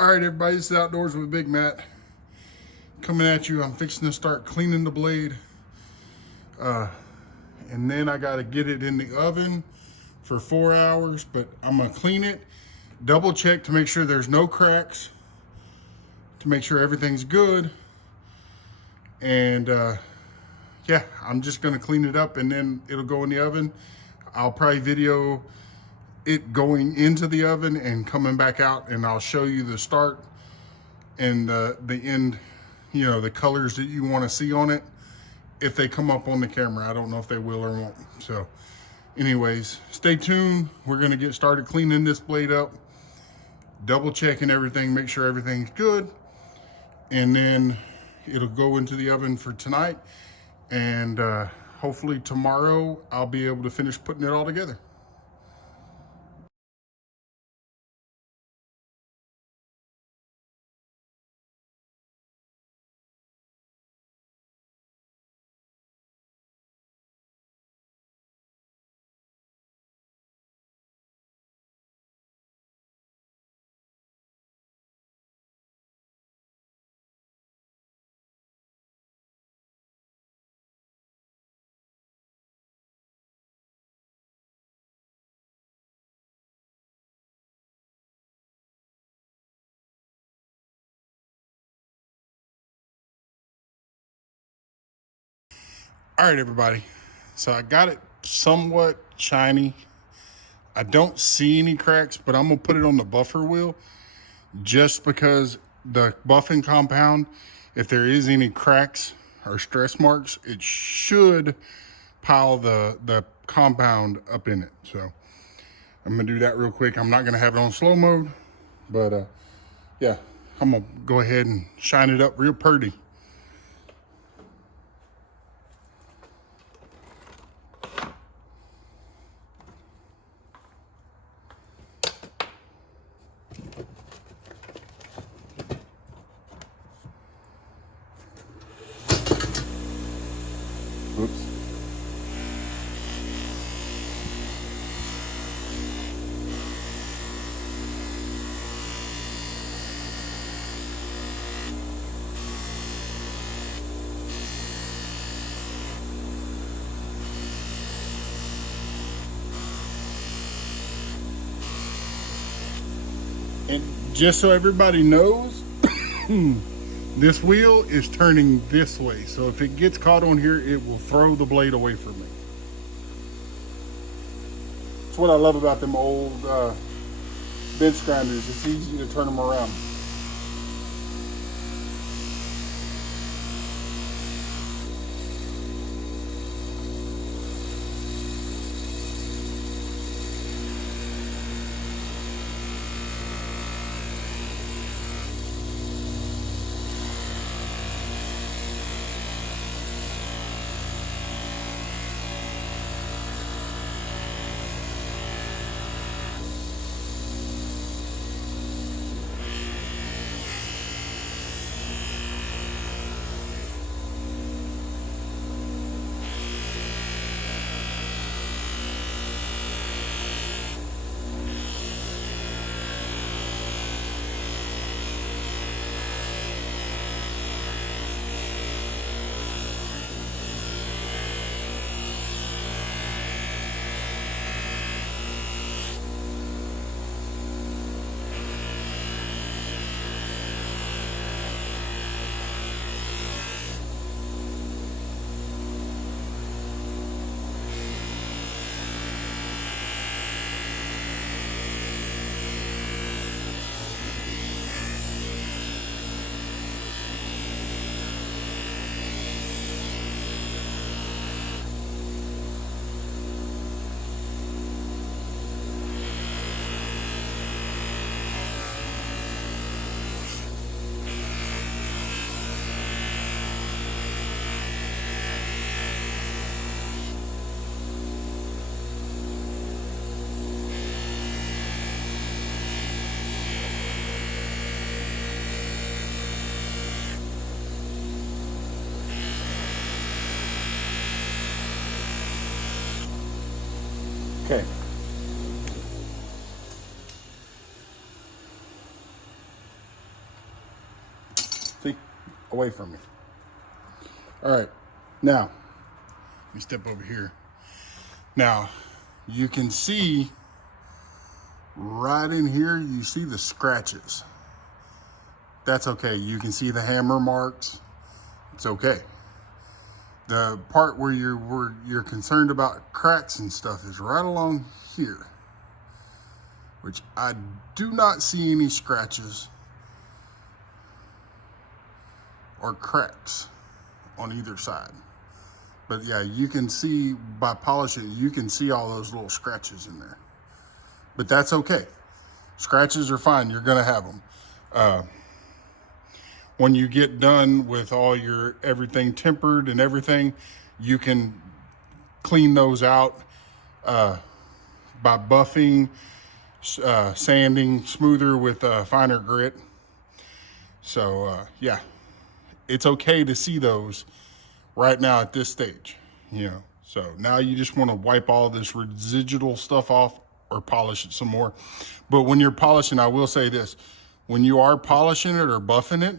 All right, everybody, this is Outdoors with Big Matt coming at you. I'm fixing to start cleaning the blade. And then I got to get it in the oven for 4 hours, but I'm going to clean it, double check to make sure there's no cracks, to make sure everything's good. And yeah, I'm just going to clean it up and then it'll go in the oven. I'll probably video it going into the oven and coming back out, and I'll show you the start and the end, you know, the colors that you want to see on it if they come up on the camera. I don't know if they will or won't. So anyways, stay tuned. We're going to get started cleaning this blade up, double checking everything, make sure everything's good, and then it'll go into the oven for tonight, and hopefully tomorrow I'll be able to finish putting it all together. All right, everybody. So I got it somewhat shiny. I don't see any cracks, but I'm gonna put it on the buffer wheel just because the buffing compound, if there is any cracks or stress marks, it should pile the compound up in it. So I'm gonna do that real quick. I'm not gonna have it on slow mode, but yeah, I'm gonna go ahead and shine it up real pretty. Oops. And just so everybody knows, this wheel is turning this way. So if it gets caught on here, it will throw the blade away from me. That's what I love about them old bench grinders. It's easy to turn them around. Okay. away from me. All right, now, let me step over here. Now, you can see right in here, you see the scratches. That's okay. You can see the hammer marks. It's okay. The part where you're concerned about cracks and stuff is right along here, which I do not see any scratches or cracks on either side. But yeah, you can see by polishing, you can see all those little scratches in there. But that's okay. Scratches are fine. You're gonna have them. When you get done with all your everything tempered and everything, you can clean those out by buffing, sanding smoother with finer grit. So yeah, it's okay to see those right now at this stage, you know. So now you just want to wipe all this residual stuff off or polish it some more. But when you're polishing, I will say this, when you are polishing it or buffing it,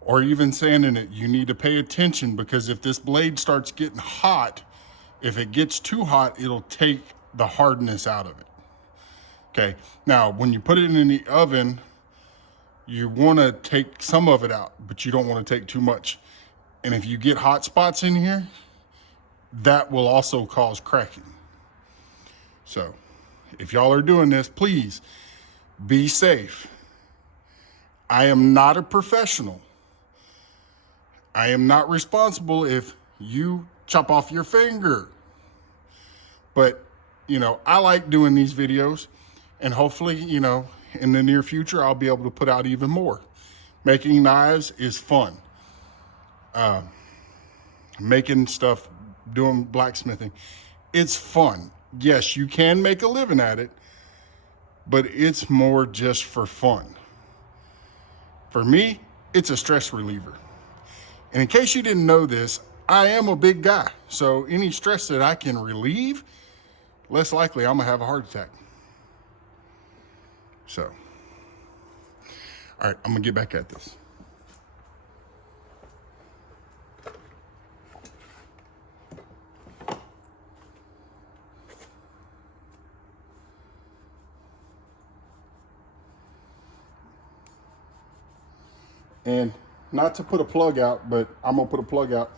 or even sanding it, you need to pay attention, because if this blade starts getting hot, if it gets too hot, it'll take the hardness out of it. Okay, now when you put it in the oven, you wanna take some of it out, but you don't wanna take too much. And if you get hot spots in here, that will also cause cracking. So if y'all are doing this, please be safe. I am not a professional. I am not responsible if you chop off your finger. But, you know, I like doing these videos, and hopefully, you know, in the near future, I'll be able to put out even more. Making knives is fun. Making stuff, doing blacksmithing, it's fun. Yes, you can make a living at it, but it's more just for fun. For me, it's a stress reliever. And in case you didn't know this, I am a big guy. So any stress that I can relieve, less likely I'm gonna have a heart attack. So, all right, I'm gonna get back at this. And not to put a plug out, but I'm gonna put a plug out.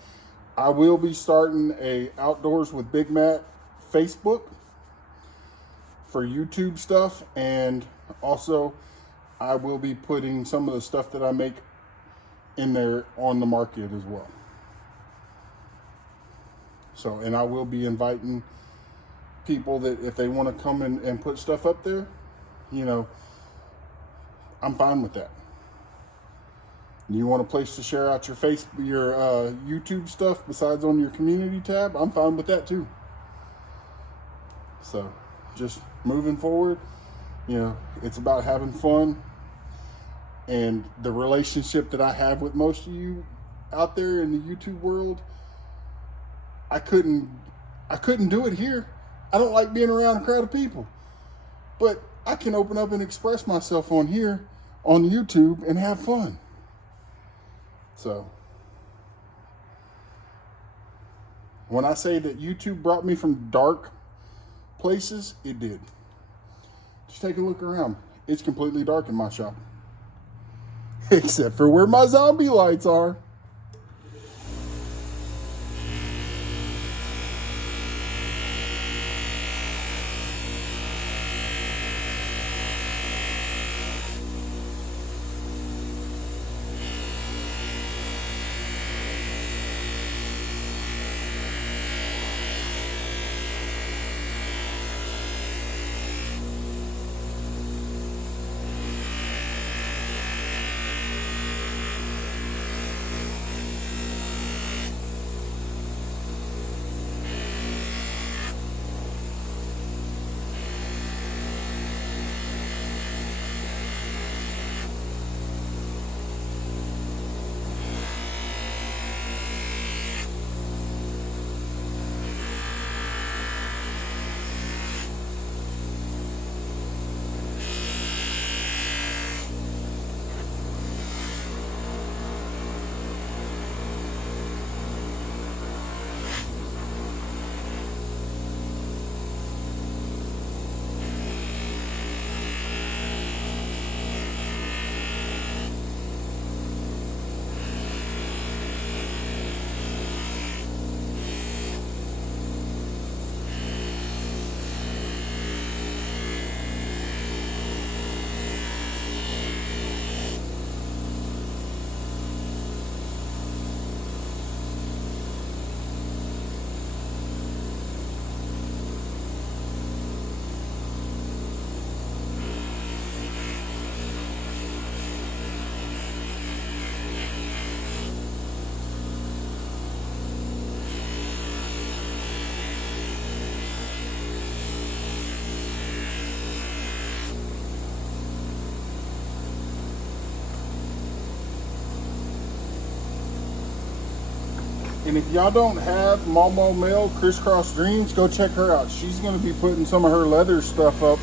I will be starting a Outdoors with Big Matt Facebook for YouTube stuff, and also I will be putting some of the stuff that I make in there on the market as well. So, and I will be inviting people that if they want to come and put stuff up there, you know, I'm fine with that. You want a place to share out your YouTube stuff besides on your community tab, I'm fine with that too. So just moving forward, you know, it's about having fun, and the relationship that I have with most of you out there in the YouTube world, I couldn't do it here. I don't like being around a crowd of people, but I can open up and express myself on here on YouTube and have fun. So when I say that YouTube brought me from dark places, it did. Just take a look around. It's completely dark in my shop. Except for where my zombie lights are. And if y'all don't have Momo Mel Crisscross Dreams, go check her out. She's going to be putting some of her leather stuff up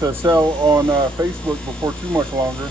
to sell on Facebook before too much longer.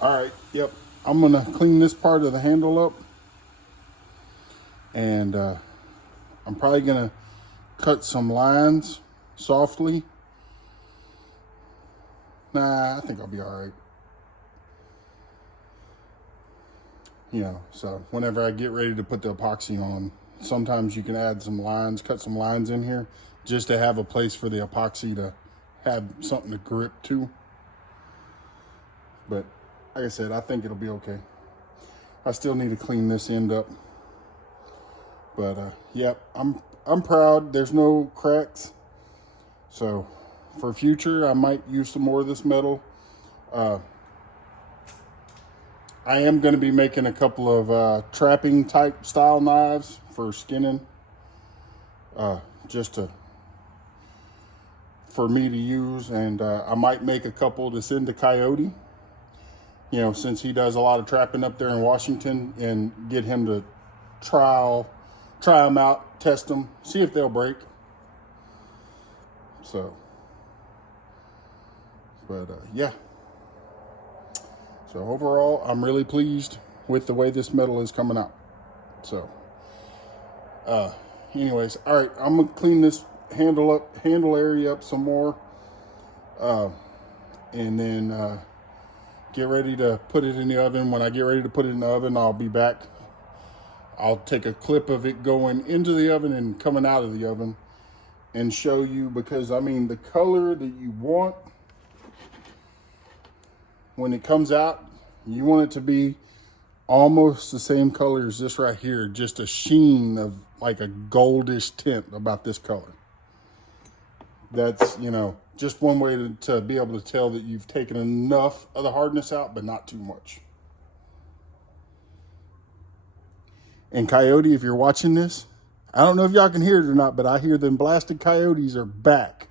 All right, yep. I'm gonna clean this part of the handle up, and I'm probably gonna cut some lines softly. Nah, I think I'll be all right. You know, so whenever I get ready to put the epoxy on, sometimes you can add some lines, cut some lines in here, just to have a place for the epoxy to have something to grip to. But like I said, I think it'll be okay. I still need to clean this end up. But yep, I'm proud. There's no cracks. So for future, I might use some more of this metal. I am going to be making a couple of trapping type style knives for skinning, just for me to use, and I might make a couple to send to Coyote. You know, since he does a lot of trapping up there in Washington, and get him to try them out, test them, see if they'll break. So, but yeah. So overall, I'm really pleased with the way this metal is coming out. So, anyways, all right, I'm gonna clean this handle area up some more, and then get ready to put it in the oven. When I get ready to put it in the oven, I'll be back. I'll take a clip of it going into the oven and coming out of the oven and show you, because I mean, the color that you want when it comes out, you want it to be almost the same color as this right here, just a sheen of like a goldish tint about this color. That's, you know, just one way to be able to tell that you've taken enough of the hardness out, but not too much. And Coyote, if you're watching this, I don't know if y'all can hear it or not, but I hear them blasted coyotes are back.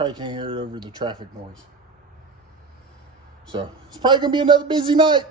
Probably can't hear it over the traffic noise. So it's probably gonna be another busy night.